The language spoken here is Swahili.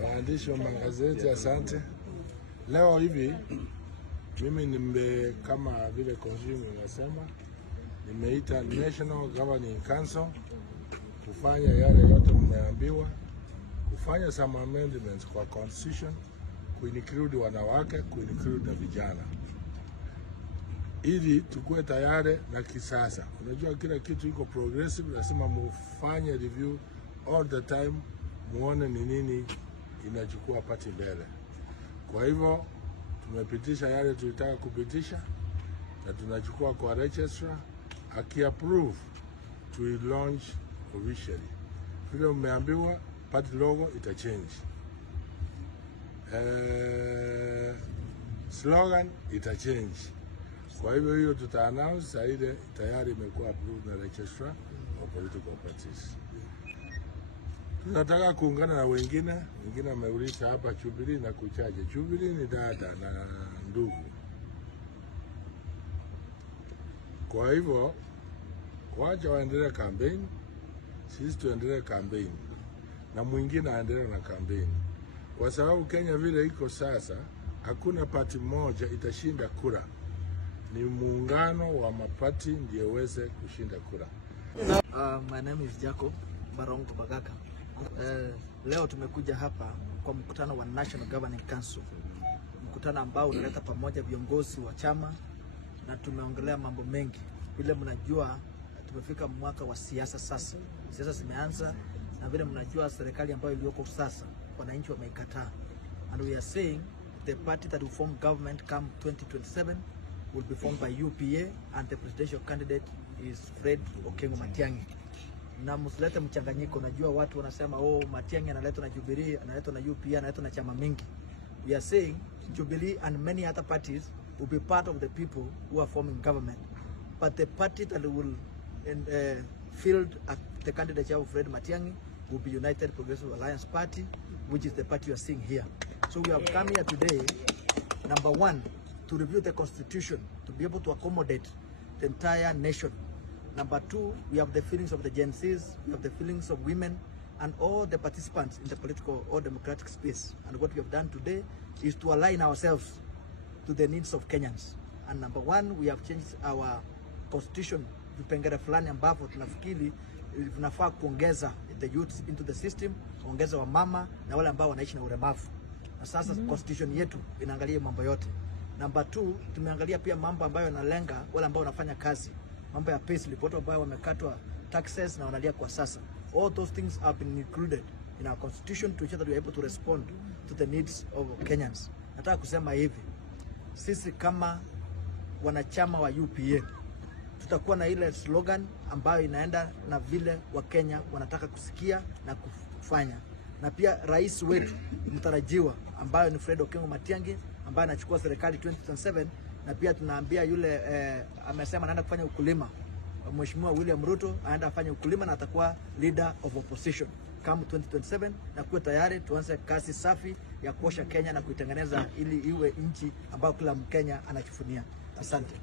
Waandishi wa magazeti, asante. Leo hivi mimi kama vile consumer inasema, nimeita National Governing Council kufanya yale yote mmeambiwa, kufanya some amendments kwa constitution, kuinclude wanawake, kuinclude na vijana, ili tukue tayari na kisasa. Unajua kila kitu iko progressive, lazima mufanye review all the time, muone ni nini inachukua pati mbele. Kwa hivyo tumepitisha yale tulitaka kupitisha, na tunachukua kwa registrar, aki-approve to launch officially. Vile umeambiwa party logo itachange, slogan itachange. Kwa hivyo hiyo tuta-announce saa ile tayari imekuwa approved na registrar of political parties. Tunataka kuungana na wengine wameuliza hapa Jubilee na kuchaje. Jubilee ni dada na ndugu. Kwa hivyo wacha waendelee campaign, sisi tuendelee campaign, na mwingine aendelee na campaign. Kwa sababu Kenya vile iko sasa, hakuna party moja itashinda kura. Ni muungano wa mapati ndiye uweze kushinda kura. My name is Jacob Barongo Bagaka. Leo tumekuja hapa kwa mkutano wa National Governing Council, mkutano ambao unaleta pamoja viongozi wa chama, na tumeongelea mambo mengi. Vile mnajua tumefika mwaka wa siasa sasa. Siasa zimeanza, na vile mnajua serikali ambayo iliyoko sasa wananchi wameikataa. And we are saying the party that will form government come 2027 will be formed by UPA, and the presidential candidate is Fred Okengo Matiang'i. Na msilete mchanganyiko. Najua watu wanasema Matiang'i analetwa na Jubilee, analetwa na UPA, analetwa na chama mingi. We are saying Jubilee and many other parties will be part of the people who are forming government, but the party that will field the candidature of Fred Matiang'i will be United Progressive Alliance Party, which is the party you are seeing here. So we have come here today, number one, to review the constitution, to be able to accommodate the entire nation. Number two, we have the feelings of the Gen Zs, we have the feelings of women, and all the participants in the political or democratic space. And what we have done today is to align ourselves to the needs of Kenyans. And number one, we have changed our constitution, vipengele fulani ambavyo tunafikiri tunafaa kuongeza the youths into the system, kuongeza wamama na wale ambao wanaishi na ulemavu. Na sasa constitution yetu inaangalia mambo yote. Number two, tumeangalia pia mambo ambayo yanalenga wale ambao wanafanya kazi, mambo ya payslip, watu ambao wamekatwa taxes na wanalia kwa sasa. All those things have been included in our constitution to ensure that we are able to respond to the needs of Kenyans. Nataka kusema hivi, sisi kama wanachama wa UPA tutakuwa na ile slogan ambayo inaenda na vile Wakenya wanataka kusikia na kufanya. Na pia rais wetu mtarajiwa ambayo ni Fred Okengo Matiang'i, ambaye anachukua serikali 2027, na pia tunaambia yule amesema anaenda kufanya ukulima, Mheshimiwa William Ruto anaenda afanye ukulima na atakuwa leader of opposition kama 2027, na kuwa tayari tuanze kazi safi ya kuosha Kenya na kuitengeneza ili iwe nchi ambayo kila Mkenya anajivunia. Asante.